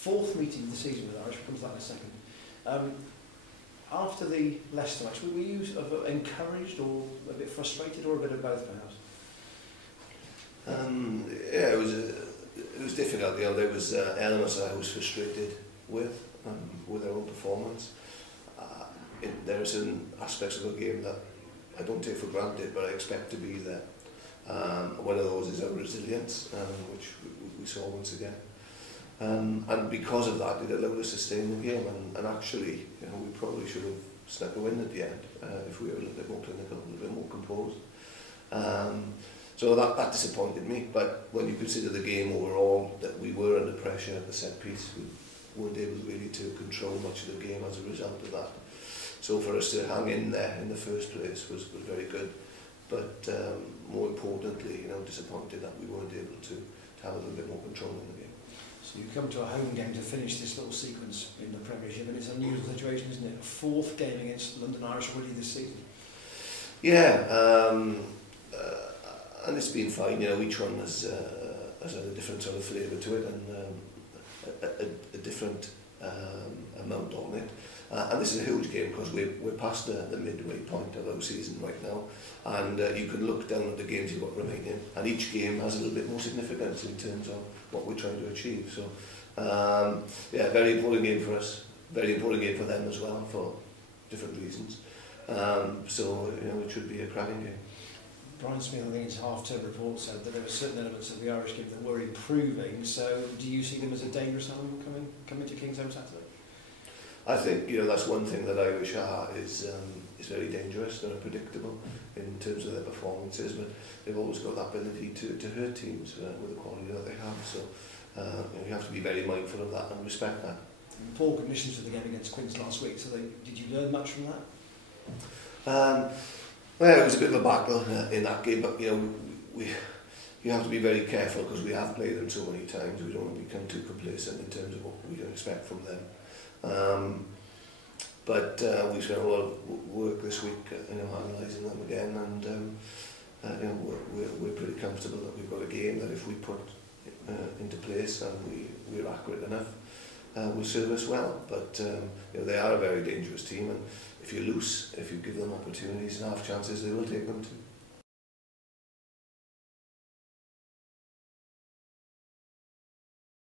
fourth meeting of the season with Irish. We'll come to that in a second. After the Leicester match, were you encouraged or a bit frustrated, or a bit of both, perhaps? Yeah, it was difficult. You know, there was elements that I was frustrated with our own performance. There are certain aspects of the game that I don't take for granted, but I expect to be there. One of those is our resilience, which we saw once again. And because of that, it allowed us to stay in the game. And actually, you know, we probably should have snuck a win at the end if we were a little bit more clinical, a little bit more composed. So that disappointed me. But when you consider the game overall, that we were under pressure at the set piece, we weren't able really to control much of the game as a result of that. So for us to hang in there in the first place was very good. But more importantly, you know, disappointed that we weren't able to have a little bit more control in the game. So you come to a home game to finish this little sequence in the Premiership, and it's an unusual situation, isn't it? A fourth game against London Irish already this season. Yeah, and it's been fine. You know, each one has had a different sort of flavour to it, and a different amount on it. And this is a huge game because we're past the midway point of our season right now, and you can look down at the games you've got remaining, and each game has a little bit more significance in terms of what we're trying to achieve. So, yeah, very important game for us, very important game for them as well for different reasons. So, you know, it should be a cracking game. Brian Smith, I think in his half-term report, said that there were certain elements of the Irish game that were improving. So, do you see them as a dangerous element coming to Kingsholm Saturday? I think, you know, that's one thing that Irish are is very dangerous. They're unpredictable in terms of their performances, but they've always got that ability to hurt teams with the quality that they have. So you know, you have to be very mindful of that and respect that. And poor conditions for the game against Quins last week. So did you learn much from that? Well, it was a bit of a battle in that game, but you know, you have to be very careful because we have played them so many times. We don't want to become too complacent in terms of what we can expect from them. But we spent a lot of work this week, you know, analysing them again, and you know, we're pretty comfortable that we've got a game that if we put into place and we're accurate enough, will serve us well. But you know, they are a very dangerous team, and if you're loose, if you give them opportunities and half chances, they will take them too.